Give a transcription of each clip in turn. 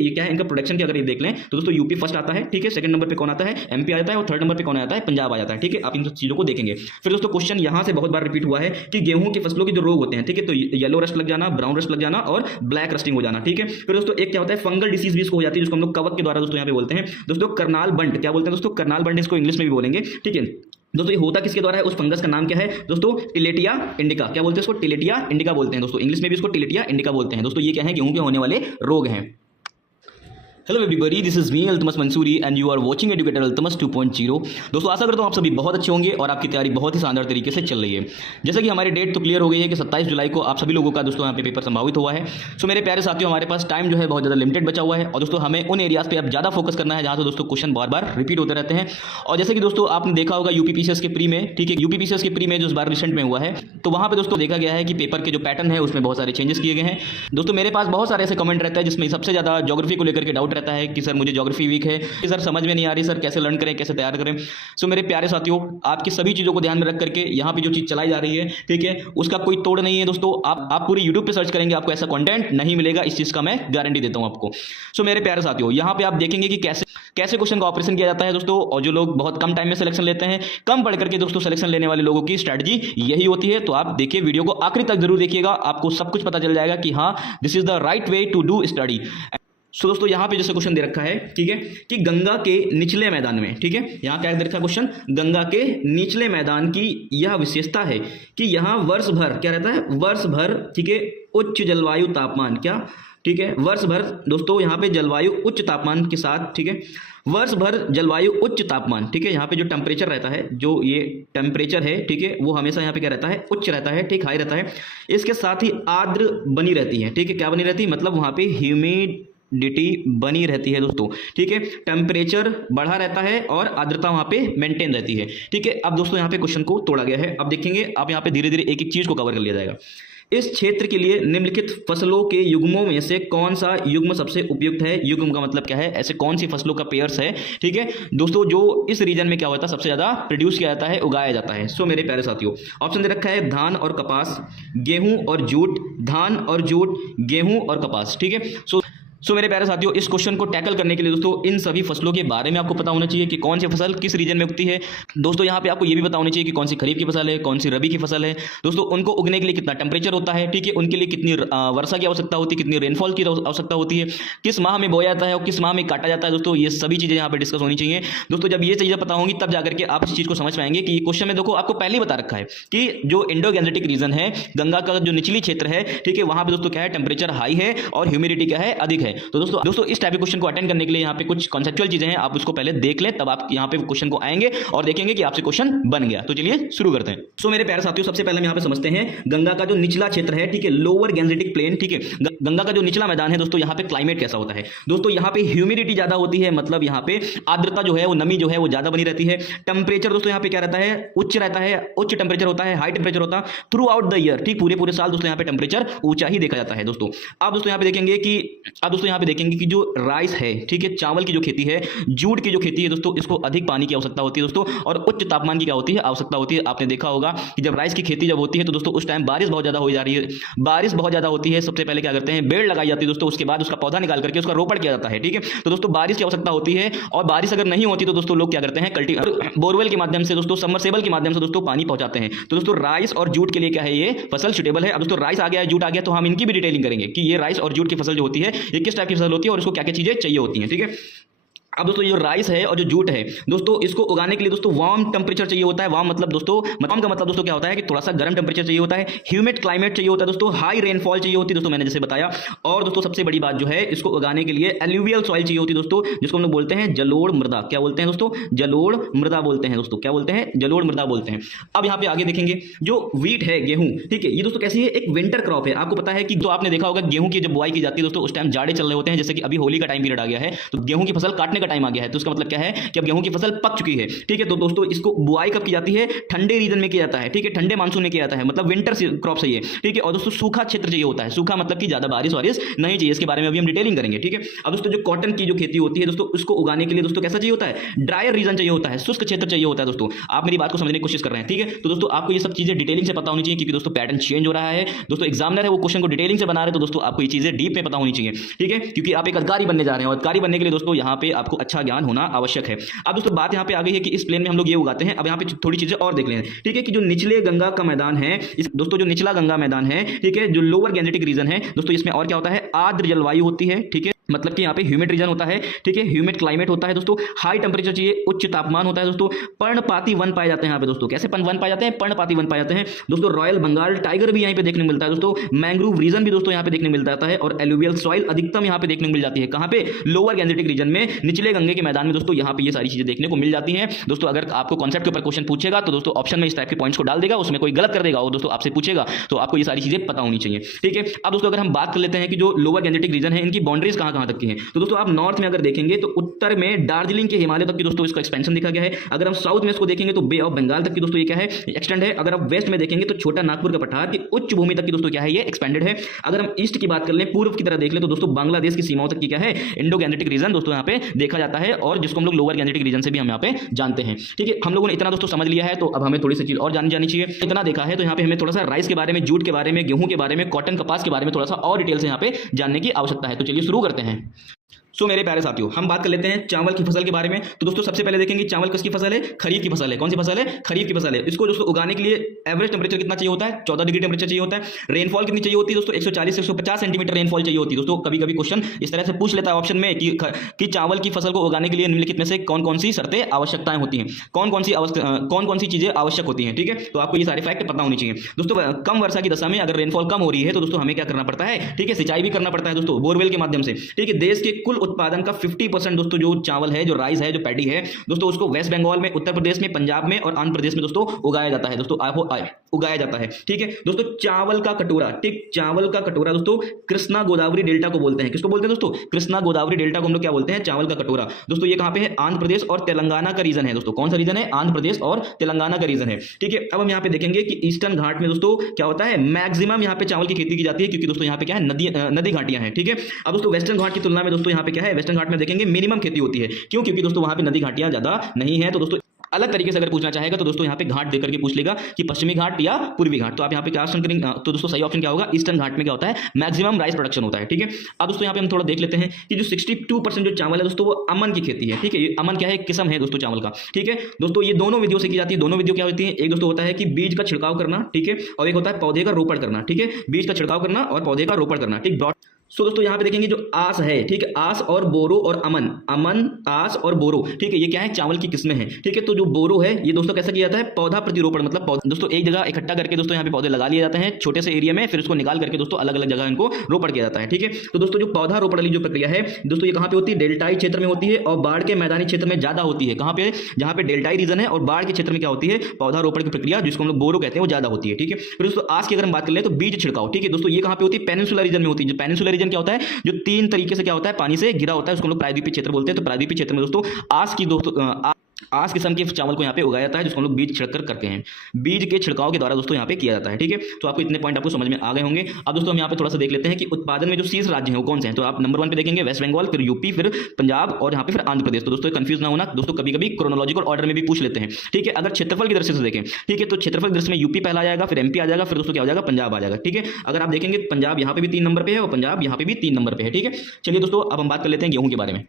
ये क्या है, इनका प्रोडक्शन की अगर ये देख लें तो दोस्तों यूपी फर्स्ट आता है, ठीक है, सेकंड नंबर पे कौन आता है, एमपी आ जाता है, और थर्ड नंबर पे कौन आता है, पंजाब आ जाता है, ठीक है। आप इन सब चीजों को देखेंगे। फिर दोस्तों क्वेश्चन यहां से बहुत बार रिपीट हुआ है कि गेहूं की फसलों के जो रोग होते हैं, ठीक है, तो येलो रस्ट लग जाना, ब्राउन रस्ट लग जाना और ब्लैक रस्टिंग हो जाना, ठीक है। फिर दोस्तों एक क्या होता है, फंगल डिसीज भी इसको हो जाती है, जिसको हम लोग कवक के द्वारा दोस्तों यहाँ पे बोलते हैं दोस्तों करनाल बंट, क्या बोलते हैं दोस्तों, करनाल बंट इसको इंग्लिश में भी बोलेंगे, ठीक है। दोस्तों ये होता किसके द्वारा है, उस फंगस का नाम क्या है दोस्तों, टिलेटिया इंडिका, क्या बोलते हैं इसको, टिलेटिया इंडिका बोलते हैं दोस्तों, इंग्लिश में भी इसको टिलेटिया इंडिका बोलते हैं दोस्तों। ये क्या है, गेहूं के होने वाले रोग हैं। Hello everybody, this is me Altamas Mansuri and you are watching educator Altamas 2.0। दोस्तों आशा करता हूं आप सभी बहुत अच्छे होंगे और आपकी तैयारी बहुत ही शानदार तरीके से चल रही है। जैसा कि हमारी डेट तो क्लियर हो गई है कि 27 जुलाई को आप सभी लोगों का दोस्तों यहाँ पे पेपर संभावित हुआ है। सो मेरे प्यारे साथियों, हमारे पास टाइम जो है बहुत ज़्यादा लिमिटेड बचा हुआ है और दोस्तों हमें उन एरियाज पे अब ज़्यादा फोकस करना है जहाँ से दोस्तों क्वेश्चन बार बार रिपीट होते रहते हैं। और जैसे कि दोस्तों आपने देखा होगा यूपीपीसीएस के प्री में, ठीक है, यूपीपीसीएस के प्री में जो इस बार रिसेंट में हुआ है, तो वहाँ पे दोस्तों देखा गया है कि पेपर के जो पैटर्न है उसमें बहुत सारे चेंजेस किए गए हैं। दोस्तों मेरे पास बहुत सारे ऐसे कमेंट रहता है जिसमें सबसे ज़्यादा ज्योग्राफी को लेकर के डाउट रहता है कि सर मुझे ज्योग्राफी वीक है, कि सर समझ में नहीं आ रही, सर कैसे लर्न करें, कैसे तैयार करें। सो मेरे प्यारे साथियों, आपकी सभी चीज़ों को ध्यान में रख करके यहाँ पे जो चीज़ चलाई जा रही है, ठीक है, उसका कोई तोड़ नहीं है दोस्तों। आप पूरी यूट्यूब पे सर्च करेंगे, आपको ऐसा कंटेंट नहीं मिलेगा, इस चीज़ का मैं गारंटी देता हूँ आपको। सो मेरे प्यारे साथियों, यहाँ पे आप देखेंगे कि कैसे क्वेश्चन का ऑपरेशन किया जाता है दोस्तों। और जो लोग बहुत कम टाइम में सिलेक्शन लेते हैं, कम पढ़ करके दोस्तों सिलेक्शन लेने वाले लोगों की स्ट्रैटेजी यही होती है। तो आप देखिए, वीडियो को आखिरी तक जरूर देखिएगा, आपको सब कुछ पता चल जाएगा कि हाँ, this is the right way to do study. So दोस्तों यहाँ पे जैसे क्वेश्चन दे रखा है, ठीक है, कि गंगा के निचले मैदान में, ठीक है, यहाँ क्या दे रखा है क्वेश्चन, गंगा के निचले मैदान की यह विशेषता है कि यहाँ वर्ष भर क्या रहता है, वर्ष भर, ठीक है, उच्च जलवायु तापमान, क्या, ठीक है, वर्ष भर दोस्तों यहाँ पे जलवायु उच्च तापमान के साथ, ठीक है, वर्ष भर जलवायु उच्च तापमान, ठीक है, यहाँ पे जो टेम्परेचर रहता है, जो ये टेम्परेचर है, ठीक है, वो हमेशा यहाँ पे क्या रहता है, उच्च रहता है, ठीक, हाई रहता है। इसके साथ ही आर्द्र बनी रहती है, ठीक है, क्या बनी रहती है, मतलब वहाँ पे ह्यूमिडिटी बनी रहती है दोस्तों, ठीक है, टेम्परेचर बढ़ा रहता है और आर्द्रता वहां पे मेंटेन रहती है, ठीक है। अब दोस्तों यहाँ पे क्वेश्चन को तोड़ा गया है, अब देखेंगे, अब यहाँ पे धीरे धीरे एक एक चीज को कवर कर लिया जाएगा। इस क्षेत्र के लिए निम्नलिखित फसलों के युग्मों में से कौन सा युग्म सबसे उपयुक्त है। युग्म का मतलब क्या है, ऐसे कौन सी फसलों का पेयर्स है, ठीक है दोस्तों, जो इस रीजन में क्या होता है, सबसे ज्यादा प्रोड्यूस किया जाता है, उगाया जाता है। सो मेरे प्यारे साथियों, ऑप्शन दे रखा है धान और कपास, गेहूं और जूट, धान और जूट, गेहूं और कपास, ठीक है। सो मेरे प्यारे साथियों, इस क्वेश्चन को टैकल करने के लिए दोस्तों इन सभी फसलों के बारे में आपको पता होना चाहिए कि कौन सी फसल किस रीजन में उगती है। दोस्तों यहाँ पे आपको ये भी पता होना चाहिए कि कौन सी खरीफ की फसल है, कौन सी रबी की फसल है दोस्तों, उनको उगने के लिए कितना टेम्परेचर होता है, ठीक है, उनके लिए कितनी वर्षा की आवश्यकता होती है, कितनी रेनफॉल की आवश्यकता होती है, किस माह में बोया जाता है और किस माह में काटा जाता है दोस्तों, ये सभी चीज़ें यहाँ पे डिस्कस होनी चाहिए दोस्तों। जब ये चीज़ें पता होंगी तब जाकर के आप इस चीज़ को समझ पाएंगे कि ये क्वेश्चन में देखो आपको पहले ही बता रखा है कि जो इंडो गैंजेटिक रीजन है, गंगा का जो निचली क्षेत्र है, ठीक है, वहां पे दोस्तों क्या है, टेम्परेचर हाई है और ह्यूमिडिटी क्या है, अधिक है। तो दोस्तों इस टाइप के क्वेश्चन को अटेंड करने के लिए यहाँ पे कुछ कॉन्सेप्चुअल चीजें हैं, आप उसको पहले देख लें, तब आप यहाँ पे क्वेश्चन को आएंगे और देखेंगे कि आपसे क्वेश्चन बन गया। तो चलिए शुरू करते हैं। सो मेरे प्यारे साथियों, सबसे पहले हम यहाँ पे समझते हैं गंगा का जो निचला क्षेत्र है, ठीक है, लोअर गैंजेटिक प्लेन, ठीक है, गंगा का जो निचला मैदान है दोस्तों, यहाँ पे क्लाइमेट कैसा होता है दोस्तों, यहाँ पे ह्यूमिडिटी ज्यादा होती है, मतलब यहाँ पे आर्द्रता जो है, वो नमी जो है वो ज्यादा बनी रहती है। टेम्परेचर दोस्तों यहाँ पे क्या रहता है, उच्च रहता है, उच्च टेम्परेचर होता है, हाई टेम्परेचर होता है थ्रू आउट द ईयर, ठीक, पूरे साल दोस्तों यहाँ पे टेम्परेचर ऊंचा ही देखा जाता है दोस्तों। आप दोस्तों यहाँ पे देखेंगे कि जो राइस है, ठीक है, चावल की जो खेती है, जूट की जो खेती है दोस्तों, इसको अधिक पानी की आवश्यकता होती है दोस्तों, और उच्च तापमान की क्या होती है, आवश्यकता होती है। आपने देखा होगा कि जब राइस की खेती जब होती है तो दोस्तों उस टाइम बारिश बहुत ज्यादा हो जा रही है, बारिश बहुत ज्यादा होती है, सबसे पहले क्या करते हैं, बेड़ लगाई जाती है दोस्तों, उसके बाद उसका पौधा निकाल करके उसका रोपण किया जाता है, ठीक है। तो दोस्तों बारिश की आवश्यकता होती है, और बारिश अगर नहीं होती तो दोस्तों लोग क्या करते हैं, बोरवेल के माध्यम से दोस्तों, सबमर्सिबल के माध्यम से दोस्तों पानी पहुंचाते हैं। तो दोस्तों राइस और जूट के लिए क्या है, ये फसल सुटेबल है। अब दोस्तों राइस आ गया है, जूट आ गया, तो हम इनकी भी डिटेलिंग करेंगे कि ये राइस और जूट की फसल जो होती है, ये किस टाइप की फसल होती है और उसको क्या क्या चीजें चाहिए होती हैं, ठीक है। अब दोस्तों ये जो राइस है और जो जूट है दोस्तों, इसको उगाने के लिए दोस्तों वार्म टेम्परेचर चाहिए होता है। वार्म मतलब दोस्तों, वार्म का मतलब दोस्तों क्या होता है कि थोड़ा सा गर्म टेम्परेचर चाहिए होता है, ह्यूमिड क्लाइमेट चाहिए होता है दोस्तों, हाई रेनफॉल चाहिए होती है दोस्तों, मैंने जैसे बताया। और दोस्तों सबसे बड़ी बात जो है, इसको उगाने के लिए एल्यूवियल सॉइल चाहिए होती है दोस्तों, जिसको हम लोग बोलते हैं जलोढ़ मृदा। क्या बोलते हैं दोस्तों, जलोढ़ मृदा बोलते हैं दोस्तों, क्या बोलते हैं, जलोढ़ मृदा बोलते हैं। अब यहाँ पे आगे देखेंगे, जो व्हीट है, गेहूं, ठीक है, ये दोस्तों कैसी है, एक विंटर क्रॉप है। आपको पता है कि जो आपने देखा होगा गेहूं की जब बुआई की जाती है दोस्तों, उस टाइम जाड़े चल रहे होते हैं, जैसे कि अभी होली का टाइम पीरियड आ गया है, तो गेहूं की फसल काटने का का टाइम आ गया है, तो इसका मतलब क्या है कि अब गेहूं की फसल पक चुकी है, ठीक है। तो दोस्तों इसको बुआई कब की जाती है, ठंडे रीजन में किया जाता है, ठीक है, ठंडे मानसून में किया जाता है, मतलब विंटर क्रॉप चाहिए, ठीक है। और दोस्तों सूखा क्षेत्र चाहिए होता है, सूखा मतलब कि ज्यादा बारिश नहीं चाहिए, इसके बारे में अभी हम डिटेलिंग करेंगे, ठीक है। अब दोस्तों जो कॉटन की जो खेती होती है दोस्तों, उसको उगाने के लिए दोस्तों कैसा चाहिए होता है, ड्रायर रीजन चाहिए होता है, शुष्क क्षेत्र चाहिए होता है। दोस्तों आप मेरी बात को समझने की कोशिश कर रहे हैं, ठीक है। तो दोस्तों आपको ये सब चीजें डिटेलिंग से पता होनी चाहिए, क्योंकि दोस्तों पैटर्न चेंज हो रहा है, दोस्तों एग्जामिनर है वो क्वेश्चन को डिटेलिंग से बना रहे हैं, तो दोस्तों आपको ये चीजें डीप में पता होनी चाहिए, ठीक है, क्योंकि आप एक अधिकारी बनने जा रहे हैं, और अधिकारी बनने के लिए दोस्तों यहाँ पे आपको अच्छा ज्ञान होना आवश्यक है। अब दोस्तों बात यहाँ पे आ गई है कि इस प्लेन में हम लोग ये उगाते हैं। अब यहाँ पे थोड़ी चीजें और देख लें, ठीक है, कि जो निचले गंगा का मैदान है, दोस्तों जो निचला गंगा मैदान है, ठीक है, जो लोअर गैंजेटिक रीजन है दोस्तों, इसमें और क्या होता है, आर्द्र जलवायु होती है, ठीक है, मतलब कि यहाँ पे ह्यूमिड रीजन होता है, ठीक है, ह्यूमिड क्लाइमेट होता है दोस्तों, हाई टेम्परेचर चाहिए, उच्च तापमान होता है दोस्तों, पर्णपाती वन पाए जाते हैं यहाँ पे दोस्तों। कैसे वन पाए जाते हैं, पर्णपाती वन पाए जाते हैं दोस्तों। रॉयल बंगाल टाइगर भी यहाँ पे देखने को मिलता है दोस्तों, मैंग्रोव रीजन भी दोस्तों यहाँ पे देखने को मिल जाता है, और एलुवियल सॉइल अधिकतम यहाँ पे देखने को मिल जाती है, कहाँ पे, लोअर गैंजेटिक रीजन में, निचले गंगे के मैदान में दोस्तों, यहाँ पे ये सारी चीजें देखने को मिल जाती हैं दोस्तों। अगर आपको कॉन्सेप्ट के ऊपर क्वेश्चन पूछेगा तो दोस्तों ऑप्शन में इस टाइप के पॉइंट्स को डाल देगा, उसमें कोई गलत कर देगा और दोस्तों आपसे पूछेगा, तो आपको ये सारी चीजें पता होनी चाहिए, ठीक है। अब दोस्तों अगर हम बात कर लेते हैं कि जो लोअर गैंजेटिक रीजन है, इनकी बाउंड्रीज कहाँ कहाँ तक की है, तो दोस्तों आप नॉर्थ में अगर देखेंगे तो उत्तर में दार्जिलिंग के हिमालय तक की दोस्तों इसका एक्सपेंशन दिखा गया है। अगर हम साउथ में इसको देखेंगे तो बे ऑफ बंगाल तक की दोस्तों ये क्या है, एक्सटेंड है। अगर आप वेस्ट में देखेंगे तो छोटा नागपुर का पठार की उच्च भूमि तक की दोस्तों क्या है, ये एक्सपेंडेड है। अगर हम ईस्ट की बात कर लें, पूर्व की तरह देख ले, तो दोस्तों बांग्लादेश की सीमाओं तक की क्या है, इंडो गैंजेटिक रीजन दोस्तों यहाँ पे देखा जाता है, और जिसको हम लोग लोअर गैंजेटिक रीजन से भी हम यहाँ पे जानते हैं, ठीक है। हम लोगों ने इतना दोस्तों समझ लिया है, तो अब हमें थोड़ी सी चीज और जानी चाहिए। इतना देखा है तो यहाँ पे हमें थोड़ा सा राइस के बारे में, जूट के बारे में, गेहूं के बारे में, कॉटन कपास के बारे में थोड़ा सा और डिटेल से यहाँ पे जानने की आवश्यकता है। तो चलिए शुरू करते हैं। सो मेरे प्यारे साथियों, हम बात कर लेते हैं चावल की फसल के बारे में। तो दोस्तों सबसे पहले देखेंगे चावल किसकी फसल है, खरीफ की फसल है। कौन सी फसल है, खरीफ की फसल है। इसको दोस्तों उगाने के लिए एवरेज टेंपरेचर कितना चाहिए होता है, 14 डिग्री टेंपरेचर चाहिए होता है। रेनफॉल कितनी चाहिए होती है दोस्तों, 140 से 150 सेंटीमीटर रेनफॉल चाहिए होती है दोस्तों। कभी कभी क्वेश्चन इस तरह से पूछ लेता है ऑप्शन में कि चावल की फसल को उगाने के लिए निम्नलिखित में से कौन कौन सी शर्तें आवश्यकताएं होती हैं, कौन कौन सी चीजें आवश्यक होती हैं, ठीक है। तो आपको ये सारे फैक्ट पता होनी चाहिए दोस्तों। कम वर्षा की दशा में अगर रेनफॉल कम हो रही है तो दोस्तों हमें क्या करना पड़ता है, ठीक है, सिंचाई भी करना पड़ता है दोस्तों, बोरवेल के माध्यम से, ठीक है। देश के कुल उत्पादन का 50% दोस्तों जो चावल है, जो राइस है, जो पैडी है दोस्तों, उसको वेस्ट बंगाल में, उत्तर प्रदेश में, पंजाब में और आंध्र प्रदेश में दोस्तों उगाया जाता है दोस्तों, उगाया जाता है, ठीक है दोस्तों। चावल का कटोरा, ठीक, चावल का कटोरा दोस्तों कृष्णा गोदावरी डेल्टा को बोलते हैं। किसको बोलते हैं दोस्तों, कृष्णा गोदावरी डेल्टा को हम लोग क्या बोलते हैं, चावल का कटोरा दोस्तों। ये कहां पे है, आंध्र प्रदेश और तेलंगाना का रीजन है दोस्तों। कौन सा रीजन है, आंध्र प्रदेश और तेलंगाना का रीजन है, ठीक है। अब हम यहाँ पे देखेंगे कि ईस्टर्न घाट में दोस्तों क्या होता है, मैक्सिमम यहाँ पे चावल की खेती की जाती है, क्योंकि दोस्तों यहाँ पे क्या है, नदी घाटियां हैं, ठीक है। अब दोस्तों वेस्टर्न घाट की तुलना में दोस्तों यहाँ पे क्या है, वेस्टर्न घाट में देखेंगे मिनिमम खेती होती है। क्यों, क्योंकि दोस्तों वहां पे नदी घाटियां ज्यादा नहीं है। तो दोस्तों अलग तरीके से अगर पूछना चाहेगा तो दोस्तों यहाँ पे घाट देकर के पूछ लेगा कि पश्चिमी घाट या पूर्वी घाट। तो आप यहाँ पे क्या ऑप्शन करेंगे, तो दोस्तों सही ऑप्शन क्या होगा, ईस्टर्न घाट में क्या होता है, मैक्सिमम राइस प्रोडक्शन होता है, ठीक है। अब दोस्तों यहाँ पे हम थोड़ा देख लेते हैं कि जो 62% जो चावल है दोस्तों वो अमन की खेती है, ठीक है। ये अमन क्या है, एक किस्म है दोस्तों चावल का, ठीक है दोस्तों। ये दोनों विधियों से की जाती है। दोनों विधियों क्या होती है, एक दोस्तों होता है कि बीज का छिड़काव करना, ठीक है, और एक होता है पौधे का रोपण करना, ठीक है, बीज का छिड़काव करना और पौधे का रोपण करना, ठीक। सो दोस्तों यहाँ पे देखेंगे जो आस है, ठीक है, आस और बोरो और अमन आस और बोरो, ठीक है, ये क्या है, चावल की किस्में हैं, ठीक है। तो जो बोरो है ये दोस्तों कैसा किया जाता है, पौधा प्रतिरोपण, मतलब दोस्तों एक जगह इकट्ठा करके दोस्तों यहाँ पे पौधे लगा लिए जाते हैं छोटे से एरिया में, फिर उसको निकाल करके दोस्तों अलग अलग जगह इनको रोपण किया जाता है, ठीक है। तो दोस्तों जो पौधा रोपण वाली जो प्रक्रिया है दोस्तों, ये कहाँ पे होती है, डेल्टाई क्षेत्र में होती है और बाढ़ के मैदानी क्षेत्र में ज्यादा होती है। कहाँ पे, जहाँ पे डेल्टाई रीजन है और बाढ़ के क्षेत्र में क्या होती है, पौधा रोपण की प्रक्रिया जिसको हम लोग बोरो कहते हैं वो ज्यादा होती है, ठीक है। फिर दोस्तों आज की अगर हम बात कर ले तो बीज छिड़काव, ठीक है दोस्तों, ये कहाँ पे होती है, पेनिनसुला रीजन में होती है। जो पेनिनसुला रीजन क्या होता है, जो 3 तरीके से क्या होता है, पानी से घिरा होता है, उसको हम लोग प्रायद्वीपीय क्षेत्र बोलते हैं। तो प्रायद्वीपीय क्षेत्र में दोस्तों आज की दोस्तों आज किस्म के चावल को यहाँ पे उगाया जाता है, जिसको हम लोग बीज छिड़कर करते हैं, बीज के छिड़काव के द्वारा दोस्तों यहाँ पे किया जाता है, ठीक है। तो आपको इतने पॉइंट आपको समझ में आ गए होंगे। अब दोस्तों हम यहाँ पे थोड़ा सा देख लेते हैं कि उत्पादन में जो शीर्ष राज्य हैं वो कौन से हैं। तो आप नंबर 1 पे देखेंगे वेस्ट बंगाल, फिर यूपी, फिर पंजाब और यहाँ पे फिर आंध्र प्रदेश। तो दोस्तों कंफ्यूज ना होना दोस्तों, कभी कभी क्रोनोलॉजिकल ऑर्डर में भी पूछ लेते हैं, ठीक है। अगर क्षेत्रफल की दृष्टि से देखें, ठीक है, तो क्षेत्रफल की दृष्टि में यूपी पहला आ जाएगा, फिर एमपी आ जाएगा, फिर दोस्तों क्या हो जाएगा, पंजाब आ जाएगा, ठीक है। अगर आप देखेंगे पंजाब यहाँ पे भी 3 नंबर पे है और पंजाब यहाँ पे भी 3 नंबर पे है, ठीक है। चलिए दोस्तों अब हम बात कर लेते हैं गेहूं के बारे में।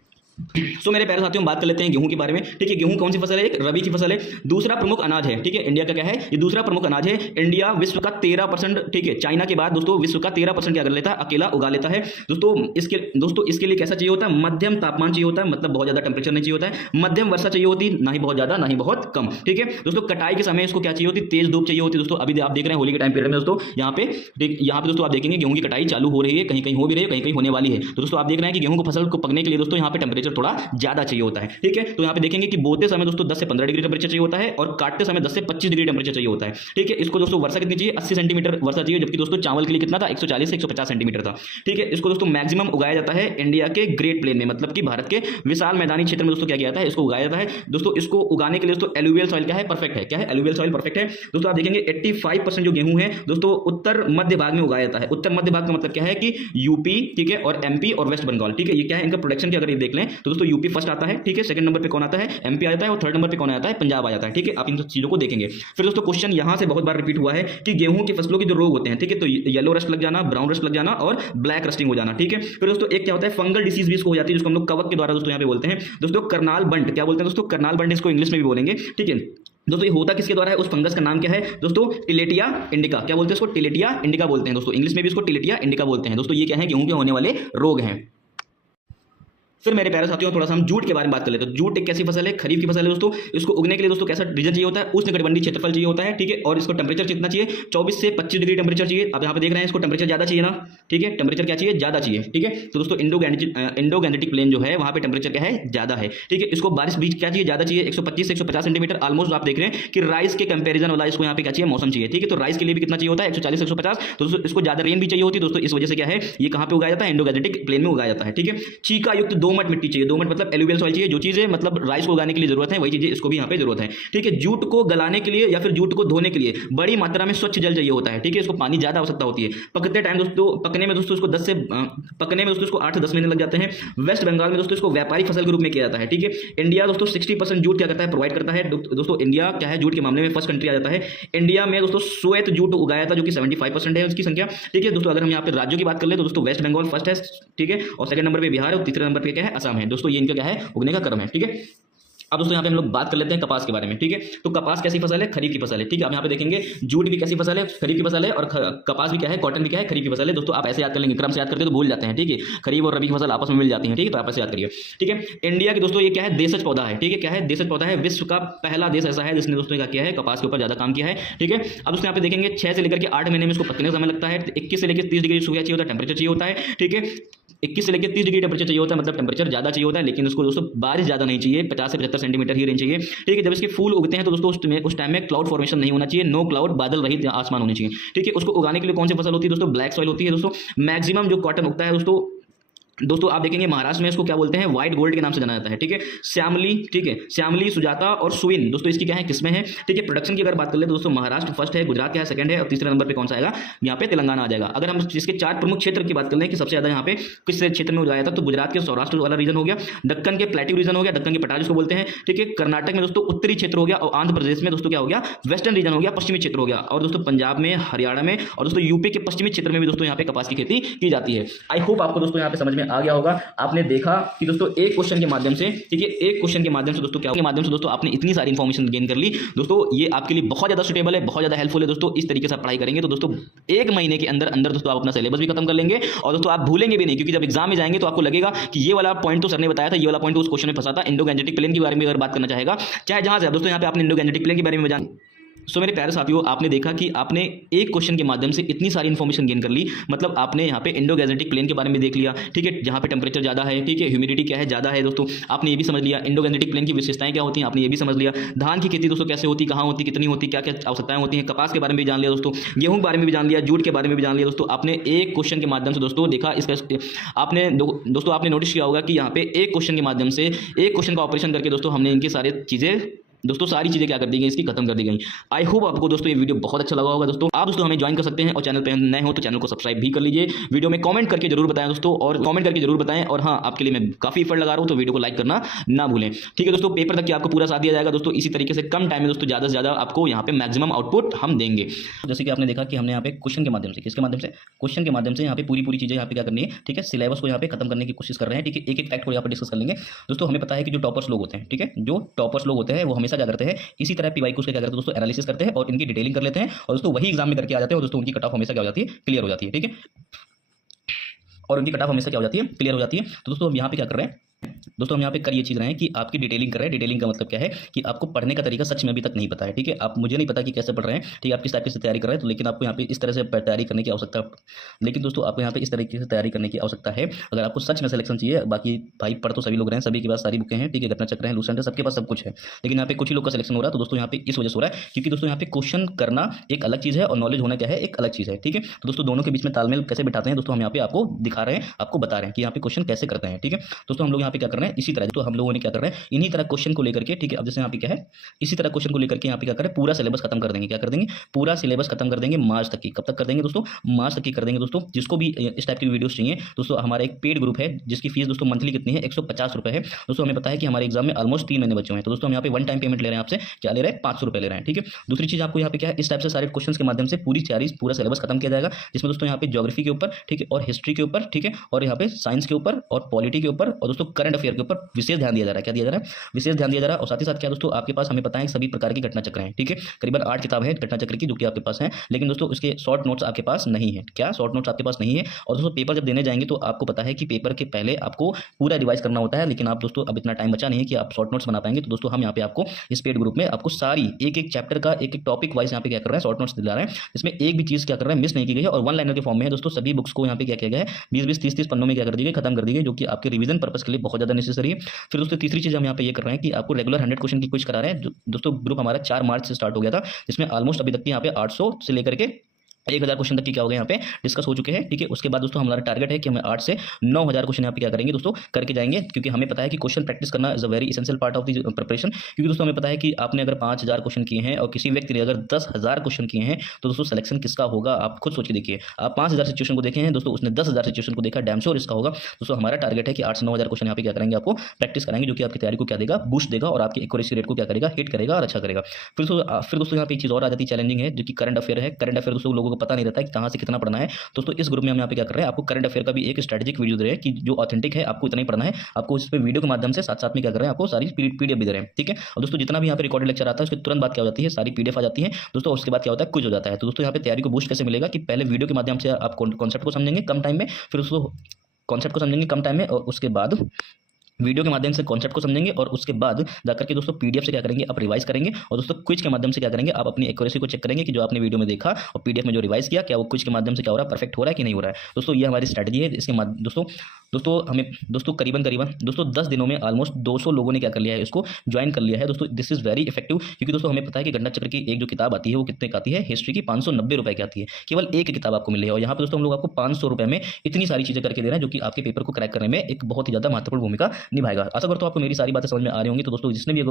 सो मेरे प्यारे साथियों, हम बात कर लेते हैं गेहूं के बारे में, ठीक है। गेहूं कौन सी फसल है, एक रबी की फसल है, दूसरा प्रमुख अनाज है, ठीक है। इंडिया का क्या है, ये दूसरा प्रमुख अनाज है। इंडिया विश्व का 13%, ठीक है, चाइना के बाद दोस्तों विश्व का 13% क्या कर लेता है, अकेला उगा लेता है दोस्तों। इसके लिए कैसा चाहिए होता है, मध्यम तापमान चाहिए होता है, मतलब बहुत ज्यादा टेंपरेचर नहीं चाहिए होता है, मध्यम वर्षा चाहिए होती है, ना ही बहुत ज्यादा ना ही बहुत कम, ठीक है दोस्तों। कटाई के समय इसको क्या चाहिए होती है, तेज धूप चाहिए होती है दोस्तों। अभी आप देख रहे हैं होली के टाइम पीरियड में दोस्तों, यहाँ पे दोस्तों आप देखेंगे गेहूं की कटाई चालू हो रही है, कहीं कहीं हो भी रही है, कहीं कहीं होने वाली है। तो दोस्तों आप देख रहे हैं कि गेहूं को फसल को पकने के लिए दोस्तों यहाँ पे टेंपरेचर टेम्परेचर थोड़ा ज़्यादा चाहिए होता है, ठीक है। तो यहाँ पे देखेंगे कि बोते समय दोस्तों 10 से 15 डिग्री टेम्परेचर चाहिए होता है और काटते समय 10 से 25 डिग्री टेम्परेचर चाहिए होता है, ठीक है। इसको दोस्तों वर्षा कितनी चाहिए, 80 सेंटीमीटर वर्षा चाहिए, जबकि दोस्तों चावल के लिए कितना था, 140 से 150 सेंटीमीटर था, ठीक है। इसको दोस्तों मैक्सिमम उगाया जाता है इंडिया के ग्रेट प्लेन में, मतलब कि भारत के विशाल मैदानी क्षेत्र में दोस्तों क्या किया जाता है, इसको उगाया जाता है। दोस्तों इसको उगाने के लिए दोस्तों एलुवियल सॉइल क्या है, परफेक्ट है। क्या है, एलुवियल सॉइल परफेक्ट है। दोस्तों आप देखेंगे 85% जो गेहूं है दोस्तों उत्तर मध्य भाग में उगाया जाता है। उत्तर मध्य भाग का मतलब क्या है कि यूपी, ठीक है, और एमपी और वेस्ट बंगाल, ठीक है। ये क्या है, इनका प्रोडक्शन की अगर ये देख लें तो दोस्तों यूपी फर्स्ट आता है, ठीक है। सेकंड नंबर पे कौन आता है, एमपी आता है, और थर्ड नंबर पे कौन आता है, पंजाब आ जाता है, ठीक है। आप इन चीजों को देखेंगे। फिर दोस्तों क्वेश्चन यहां से बहुत बार रिपीट हुआ है कि गेहूं की फसलों के जो रोग होते हैं, ठीक है, तो येलो रस्ट लग जाना, ब्राउन रस्ट लग जाना और ब्लैक रस्टिंग हो जाना, ठीक है। फिर दोस्तों एक क्या होता है, फंगल डिसीज भी इसको हो जाती है, जिसको हम लोग कवक के द्वारा दोस्तों यहाँ पे बोलते हैं दोस्तों करनाल बंट। क्या बोलते हैं दोस्तों, करनाल बंट, इसको इंग्लिश में भी बोलेंगे, ठीक है। दोस्तों ये होता किसके द्वारा है, उस फंगस का नाम क्या है दोस्तों, टिलेटिया इंडिका। क्या बोलते हैं इसको, टिलेटिया इंडिका बोलते हैं दोस्तों, इंग्लिश में भी इसको टिलेटिया इंडिका बोलते हैं दोस्तों। ये क्या है, गेहूं के होने वाले रोग हैं। फिर मेरे प्यारे साथियों थोड़ा सा हम जूट के बारे में बात कर लेते हैं। जूट एक कैसी फसल है, खरीफ की फसल है दोस्तों। इसको उगने के लिए दोस्तों कैसा रीजन चाहिए होता है, उष्णकटिबंधीय क्षेत्रफल चाहिए होता है, ठीक है। और इसको टेम्परेचर कितना चाहिए, 24 से 25 डिग्री टेम्परेचर चाहिए। आप यहाँ पे देख रहे हैं इसको टेम्परेचर ज्यादा चाहिए ना, ठीक है, टेम्परेचर क्या चाहिए, ज्यादा चाहिए, ठीक है। तो दोस्तों इंडो गैंजेटिक प्लेन जो है वहां पे टेम्परेचर क्या है, ज्यादा है, ठीक है। इसको बारिश भी क्या चाहिए, ज्यादा चाहिए, 125 से 150 सेंटीमीटर ऑलमोस्ट। आप देख रहे हैं कि राइस के कंपेरिजन वाला इसको यहाँ पे क्या चाहिए, मौसम चाहिए, ठीक है। तो राइस के लिए भी कितना चाहिए होता है, 140 से 150। तो दोस्तों इसको ज्यादा रेन भी चाहिए होती है दोस्तों। इस वजह से क्या है, ये कहां पे उगाया जाता है, इंडो गैंजेटिक प्लेन में उगाया जाता है, ठीक है। चीका युक्त दोमट मिट्टी चाहिए, दोमट मतलब एलुवियल सॉइल चाहिए। जो चीजें मतलब राइस को उगाने के लिए जरूरत है वही चीजें इसको भी यहाँ पे जरूरत है, ठीक है। जूट को गलाने के लिए या फिर जूट को धोने के लिए बड़ी मात्रा में स्वच्छ जल चाहिए होता है, ठीक है। इसको पानी ज्यादा आवश्यकता होती है। पकते टाइम दोस्तों, पकने में दोस्तों इसको 8 से 10 महीने लग जाते हैं। वेस्ट बंगाल में दोस्तों इसको व्यापारिक फसल के रूप में किया जाता है, ठीक है। इंडिया दोस्तों 60% जूट क्या करता है, प्रोवाइड करता है दोस्तों। इंडिया क्या है, जूट के मामले में फर्स्ट कंट्री आ जाता है। इंडिया में दोस्तों श्वेत जूट उगाया था जो कि 75% है उसकी संख्या, ठीक है दोस्तों। अगर हम यहाँ पे राज्यों की बात कर ले तो दोस्तों वेस्ट बंगाल फर्स्ट है, ठीक है, और सेकंड नंबर पे बिहार है और तीसरे नंबर पे क्या है, असम है दोस्तों। ये इनका क्या है, उगने का क्रम है, ठीक है। अब दोस्तों यहाँ पे हम लोग बात कर लेते हैं कपास के बारे में, ठीक है। तो कपास कैसी फसल है, खरीफ की फसल है, ठीक है। आप यहाँ पे देखेंगे जूट भी कैसी फसल है, खरीफ की फसल है, और कपास भी क्या है, कॉटन भी क्या है, खरीफ की फसल है दोस्तों। आप ऐसे याद कर लेंगे, क्रम से याद करते तो भूल जाते हैं, ठीक है। खरीफ और रबी की फसल आपस में मिल जाती है, ठीक है। तो आप ऐसे याद करिए, ठीक है। इंडिया की दोस्तों ये क्या है, देशज पौधा है, ठीक है। क्या है, देशज पौधा है। विश्व का पहला देश ऐसा है जिसने दोस्तों क्या किया है, कपास के ऊपर ज्यादा काम किया है, ठीक है। अब दोस्तों यहाँ पे देखेंगे 6 से लेकर के 8 महीने में इसको पकने का समय लगता है। 21 से लेकर 30 डिग्री चाहिए होता है, टेम्परेचर चाहिए होता है, ठीक है। 21 से लेकर 30 डिग्री टेम्परेचर चाहिए होता है, मतलब टेम्परेचर ज्यादा चाहिए होता है, लेकिन उसको दोस्तों बारिश ज्यादा नहीं चाहिए, 50 से 75 सेंटीमीटर ही रेंज चाहिए, ठीक है। जब इसके फूल उगते हैं तो दोस्तों उस टाइम में क्लाउड फॉर्मेशन नहीं होना चाहिए, नो क्लाउड, बादल रहित आसमान होनी चाहिए, ठीक है। उसको उगाने के लिए कौन सी फसल होती है दोस्तों, ब्लैक सॉइल होती है दोस्तों। मैक्सिमम जो कॉटन उगता है दोस्तों आप देखेंगे महाराष्ट्र में इसको क्या बोलते हैं, व्हाइट गोल्ड के नाम से जाना जाता है, ठीक है। श्यामली, ठीक है, श्यामली, सुजाता और सुविन दोस्तों इसकी क्या है, किस्में हैं, ठीक है। प्रोडक्शन की अगर बात कर ले तो दोस्तों महाराष्ट्र फर्स्ट है, गुजरात क्या है, सेकंड है, और तीसरे नंबर पे कौन सा आएगा, यहाँ पे तेलंगाना आ जाएगा। अगर हम इसके 4 प्रमुख क्षेत्र की बात कर लें कि सबसे ज्यादा यहाँ पे किस क्षेत्र में उगाया था, तो गुजरात के सौराष्ट्र वाला रीजन हो गया, दक्कन के प्लेट्यू रीजन हो गया, दक्कन के पठार जिसको बोलते हैं, ठीक है। कर्नाटक में दोस्तों उत्तरी क्षेत्र हो गया, और आंध्र प्रदेश में दोस्तों क्या हो गया, वेस्टर्न रीजन हो गया, पश्चिमी क्षेत्र हो गया, और दोस्तों पंजाब में, हरियाणा में, और दोस्तों यूपी के पश्चिमी क्षेत्र में भी दोस्तों यहाँ पे कपास की खेती की जाती है। आई होप आपको दोस्तों यहाँ पे समझ में आ गया होगा। आपने देखा कि दोस्तों एक क्वेश्चन के माध्यम से, ठीक है, एक क्वेश्चन के माध्यम से दोस्तों क्या के माध्यम से दोस्तों आपने इतनी सारी इंफॉर्मेशन गेन कर ली दोस्तों। ये आपके लिए बहुत ज्यादा सुटेबल है, बहुत ज्यादा हेल्पफुल है दोस्तों। इस तरीके से आप पढ़ाई करेंगे तो दोस्तों 1 महीने के अंदर अंदर दोस्तों आप अपना सिलेबस भी खत्म कर लेंगे, और दोस्तों आप भूलेंगे भी नहीं, क्योंकि जब एग्जाम में जाएंगे तो आपको लगेगा कि ये वाला पॉइंट तो सर ने बताया था, ये वाला पॉइंट तो उस क्वेश्चन में फंसा था। इंडो गैंजेटिक प्लेन के बारे में अगर बात करना चाहेगा, चाहे जहां से दोस्तों यहाँ पे आपने इंडो गैंजेटिक प्लेन के बारे में जान। सो मेरे प्यारे साथियों, आपने देखा कि आपने एक क्वेश्चन के माध्यम से इतनी सारी इन्फॉर्मेशन गेन कर ली। मतलब आपने यहाँ पे इंडो गैंजेटिक प्लेन के बारे में देख लिया, ठीक है, जहाँ पे टेम्परेचर ज्यादा है, ठीक है, ह्यूमिडिटी क्या है, ज्यादा है दोस्तों, आपने ये भी समझ लिया। इंडो गैंजेटिक प्लेन की विशेषताएं क्या होती हैं, आपने ये भी समझ लिया। धान की खेती दोस्तों कैसे होती, कहाँ होती, कितनी होती, क्या क्या आवश्यकताएं होती हैं। कपास के बारे में भी जान लिया दोस्तों, गेहूं के बारे में भी जान लिया, जूट के बारे में भी जान लिया दोस्तों। आपने एक क्वेश्चन के माध्यम से दोस्तों देखा, इसका आपने दोस्तों आपने नोटिस किया होगा कि यहाँ पे एक क्वेश्चन के माध्यम से, एक क्वेश्चन का ऑपरेशन करके दोस्तों हमने इनकी सारी चीजें दोस्तों सारी चीजें क्या कर दी गई, इसकी खत्म कर दी गई। आई होप आपको दोस्तों ये वीडियो बहुत अच्छा लगा होगा दोस्तों। आप दोस्तों हमें ज्वाइन कर सकते हैं, और चैनल पे नए हो तो चैनल को सब्सक्राइब भी कर लीजिए। वीडियो में कमेंट करके जरूर बताएं दोस्तों, और कमेंट करके जरूर बताएं। और हाँ, आपके लिए मैं काफी एफर्ट लगा रहा हूं, तो वीडियो को लाइक करना ना भूलें, ठीक है दोस्तों। पेपर तक की आपको पूरा साथ दिया जाएगा दोस्तों। इसी तरीके से कम टाइम में दोस्तों ज्यादा से ज्यादा आपको यहाँ पे मैक्सिमम आउटपुट हम देंगे। जैसे कि आपने देखा कि हमने यहाँ पे क्वेश्चन के माध्यम से, किसके माध्यम से, क्वेश्चन के माध्यम से यहाँ पे पूरी चीजें यहाँ पे क्या करनी है, ठीक है, सिलेबस को यहाँ पे खत्म करने की कोशिश कर रहे हैं, ठीक है। एक एक फैक्ट को यहाँ पे डिस्कस कर लेंगे दोस्तों। हमें पता है कि जो टॉपर्स लोग होते हैं, ठीक है, जो टॉपर्स लोग होते हैं वो हमेशा क्या करते हैं, इसी तरह पीवाईक्यूज का क्या करते हैं दोस्तों, एनालिसिस करते हैं और इनकी डिटेलिंग कर लेते हैं, और दोस्तों वही एग्जाम में करके आ जाते हैं, और दोस्तों उनकी कट ऑफ हमेशा क्या हो जाती है, क्लियर हो जाती है, ठीक है। और उनकी कट ऑफ हमेशा क्या हो जाती है, क्लियर हो जाती है। तो दोस्तों हम यहाँ पे क्या कर रहे हैं, दोस्तों हम यहाँ पे कर ये चीज़ रहे हैं कि आपकी डिटेलिंग कर रहे हैं। डिटेलिंग का मतलब क्या है कि आपको पढ़ने का तरीका सच में अभी तक नहीं पता है, ठीक है। आप मुझे नहीं पता कि कैसे पढ़ रहे हैं, ठीक है, आप किस टाइप से तैयारी कर रहे हैं, तो लेकिन आपको यहाँ पे इस तरह से तैयारी करने की आवश्यकता, लेकिन दोस्तों आपको यहाँ पे इस तरीके से तैयारी करने की आवश्यकता है अगर आपको सच में सिलेक्शन चाहिए। बाकी भाई पढ़ तो सभी लोग रहे हैं, सभी के पास सारी बुकें हैं, ठीक है, घटना चक्र है, लूसेंट है, सबके पास सब कुछ है, लेकिन यहाँ पे कुछ ही लोग का सिलेक्शन हो रहा है। तो दोस्तों यहाँ पे इस वजह से हो रहा है क्योंकि दोस्तों यहाँ पे क्वेश्चन करना एक अलग चीज़ है और नॉलेज होना क्या है एक अलग चीज़ है, ठीक है। तो दोस्तों दोनों के बीच में तालमेल कैसे बिठाते हैं दोस्तों हम यहाँ पे आपको दिखा रहे हैं, आपको बता रहे हैं कि यहाँ पे क्वेश्चन कैसे करते हैं, ठीक है। दोस्तों हम लोग यहाँ पे क्या कर रहे हैं, इसी तरह तो हम लोगों ने क्या कर रहे हैं, इन्हीं तरह क्वेश्चन को लेकर के, ठीक है। अब जैसे यहाँ पे क्या है, इसी तरह क्वेश्चन को लेकर के यहाँ पे क्या करें, पूरा सिलेबस खत्म कर देंगे। क्या कर देंगे, पूरा सिलेबस खत्म कर देंगे मार्च तक की। कब तक कर देंगे दोस्तों, मार्च तक की कर देंगे दोस्तों। जिसको भी इस टाइप की वीडियोस चाहिए दोस्तों, हमारा एक पेड ग्रुप है जिसकी फीस दोस्तों मंथली कितनी है, 150 रुपये है दोस्तों। हमें पता है कि हमारे एग्जाम में ऑलमोस्ट 3 महीने बचे हुए हैं, तो दोस्तों हम यहाँ पे वन टाइम पेमेंट ले रहे हैं आपसे, क्या ले रहे हैं, 500 रुपये ले रहे हैं, ठीक है। दूसरी चीज़ आपको यहाँ पे क्या है, इस टाइप से सारे क्वेश्चन के माध्यम से पूरी तैयारी, पूरा सिलेबस खत्म किया जाएगा, जिसमें दोस्तों यहाँ पे ज्योग्राफी के ऊपर, ठीक है, और हिस्ट्री के ऊपर, ठीक है, और यहाँ पे साइंस के ऊपर और पॉलिटी के ऊपर और दोस्तों करंट अफेयर के ऊपर विशेष ध्यान दिया जा रहा है। क्या दिया जा रहा है, विशेष ध्यान दिया जा रहा है। और साथ ही साथ क्या दोस्तों आपके पास हमें पता है सभी प्रकार की घटना चक्र हैं, ठीक है, करीबन 8 किताब है घटना चक्र की जो कि आपके पास है, लेकिन दोस्तों उसके शॉर्ट नोट्स आपके पास नहीं है। क्या शॉर्ट नोट्स आपके पास नहीं है। और दोस्तों पेपर जब देने जाएंगे तो आपको पता है कि पेपर के पहले आपको पूरा रिवाइज करना होता है, लेकिन आप दोस्तों अब इतना टाइम बचा नहीं है कि आप शॉर्ट नोट्स बना पाएंगे। तो दोस्तों हम यहाँ पे आपको इस पेड ग्रुप में आपको सारी एक एक चैप्टर का एक एक टॉपिक वाइज यहाँ पे क्या कर रहे हैं, शॉर्ट नोट्स दिला रहे हैं, इसमें एक भी चीज़ क्या कर रहे हैं, मिस नहीं की गई है और वन लाइनर के फॉर्म में है दोस्तों। सभी बुक्स को यहाँ पे क्या किया गया है, 20-20, 30-30 पन्नों में क्या कर दी गई, खत्म कर दी गई, जो कि आपके रिवीजन पर्पस के लिए बहुत ज़्यादा नेसेसरी है। फिर दोस्तों तीसरी चीज़ हम यहाँ पे ये कर रहे हैं कि आपको रेगुलर 100 क्वेश्चन की क्विज करा रहे हैं। दोस्तों ग्रुप हमारा 4 मार्च से स्टार्ट हो गया था, जिसमें ऑलमोस्ट अभी तक यहाँ पे 800 से लेकर के 1000 क्वेश्चन तक की क्या हो गया यहाँ पे डिस्कस हो चुके हैं, ठीक है। उसके बाद दोस्तों हमारा टारगेट है कि हमें 8 से 9000 क्वेश्चन यहाँ पे क्या करेंगे दोस्तों, करके जाएंगे, क्योंकि हमें पता है कि क्वेश्चन प्रैक्टिस करना is a very essential part of the preparation. क्योंकि दोस्तों हमें पता है कि आपने अगर 5000 क्वेश्चन किए हैं और किसी व्यक्ति ने अगर 10,000 क्वेश्चन किए हैं तो दोस्तों सिलेक्शन किसका होगा आप खुद सोच के देखिए। आप 5000 सिचुएशन को देखे हैं दोस्तों, उसने 10,000 सिचुएशन को देखा, डैम श्योर इसका होगा। दोस्तों हमारा टारगेट है कि 8 से 9000 क्वेश्चन यहाँ पे क्या करेंगे, आपको प्रैक्टिस कराएंगे, जो कि आपकी तैयारी को क्या देगा, बूस्ट देगा और आपकी एक्यूरेसी रेट को क्या करेगा, हिट करेगा और अच्छा करेगा। फिर दोस्तों यहाँ पे एक चीज़ और आ जाती है चैलेंजिंग है, जो कि करंट अफेयर है। करंट अफेयर दोस्तों लोगों को पता नहीं रहता है कि कहाँ से कितना पढ़ना है। दोस्तों इस ग्रुप में हम यहाँ पे क्या कर रहे हैं, आपको करंट अफेयर का भी एक स्ट्रेटेजिक वीडियो दे रहे हैं कि जो ऑथेंटिक है आपको इतना ही पढ़ना है। आपको इस पे वीडियो के माध्यम से साथ साथ में क्या कर रहे हैं, आपको सारी पीडीएफ भी दे रहे हैं, ठीक है। और दोस्तों जितना भी यहाँ पे रिकॉर्डेड लेक्चर आता है उसके तुरंत बाद क्या हो जाती है, सारी पीडीएफ आ जाती है दोस्तों। उसके बाद क्या होता है, कुछ हो जाता है। तो दोस्तों यहाँ पे तैयारी को बूस्ट कैसे मिलेगा कि पहले वीडियो के माध्यम से आप कॉन्सेप्ट को समझेंगे कम टाइम में, फिर उसको कॉन्सेप्ट को समझेंगे कम टाइम में और उसके बाद वीडियो के माध्यम से कॉन्सेप्ट को समझेंगे और उसके बाद जाकर के दोस्तों पीडीएफ से क्या करेंगे, आप रिवाइज करेंगे और दोस्तों क्विज के माध्यम से क्या करेंगे, आप अपनी एक्यूरेसी को चेक करेंगे कि जो आपने वीडियो में देखा और पीडीएफ में जो रिवाइज किया, क्या वो क्विज के माध्यम से क्या हो रहा है, परफेक्ट हो रहा है कि नहीं हो रहा है। दोस्तों ये हमारी स्ट्रैटेजी है। इसके दोस्तों हमें दोस्तों करीबन दोस्तों 10 दिनों में ऑलमोस्ट 200 लोगों ने क्या कर लिया है, इसको ज्वाइन कर लिया है दोस्तों। दिस इज वेरी इफेक्टिव, क्योंकि दोस्तों हमें पता है कि घटना चक्र की एक जो किताब आती है वो कितने की आती है, हिस्ट्री की 590 रुपये की आती है, केवल एक किताब आपको मिल रही है। और यहाँ पर दोस्तों हम लोग आपको 500 रुपये में इतनी सारी चीज़ें करके दे रहे हैं, जो कि आपके पेपर को क्रैक करने में एक बहुत ही ज़्यादा महत्वपूर्ण भूमिका निभाएगा। आशा करता हूं आपको मेरी सारी बातें समझ में आ रही होंगी। तो दोस्तों जिसने भी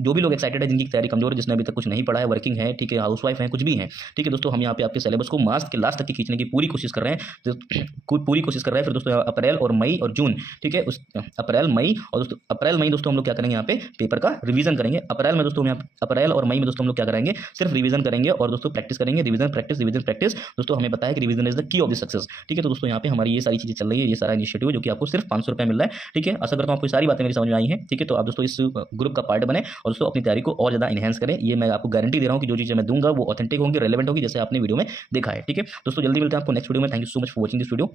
जो भी लोग एक्साइटेड है, जिनकी तैयारी कमजोर है, जिसने अभी तक कुछ नहीं पढ़ा है, वर्किंग है, ठीक है, हाउसवाइफ है, कुछ भी है, ठीक है दोस्तों, हम यहाँ पे आपके सिलेबस को मार्च के लास्ट तक की खींचने की पूरी कोशिश कर रहे हैं, पूरी कोशिश कर रहे हैं। फिर दोस्तों अप्रैल और मई और जून, ठीक है, उस अप्रैल मई और दोस्तों अप्रैल मई दोस्तों हम लोग क्या करेंगे, यहाँ पे पेपर का रिवीजन करेंगे। अप्रैल में दोस्तों अप्रैल और मई में दोस्तों हम लोग क्या करेंगे, सिर्फ रिवीजन करेंगे और दोस्तों प्रैक्टिस करेंगे, रिवीजन प्रैक्टिस। दोस्तों हमें पता है कि revision is the key of the success, ठीक है। तो दोस्तों यहाँ पे हमारी ये सारी चीजें चल रही है, ये सारा इनिशिएटिव जो कि आपको सिर्फ 500 रुपये मिल रहा है, ठीक है। आशा करता हूँ आपको सारी बातें मेरी समझ में आई हैं, ठीक है। तो आप दोस्तों इस ग्रुप का पार्ट बने और दोस्तों अपनी तैयारी को और ज़्यादा इनहेंस करें। ये मैं आपको गारंटी दे रहा हूँ कि जो चीज़ें मैं दूंगा वो ऑथेंटिक होंगी, रेलेवेंट होगी, जैसे आपने वीडियो में देखा है, ठीक है दोस्तों। जल्दी मिलते हैं आपको नेक्स्ट वीडियो में। Thank you so much for watching this video.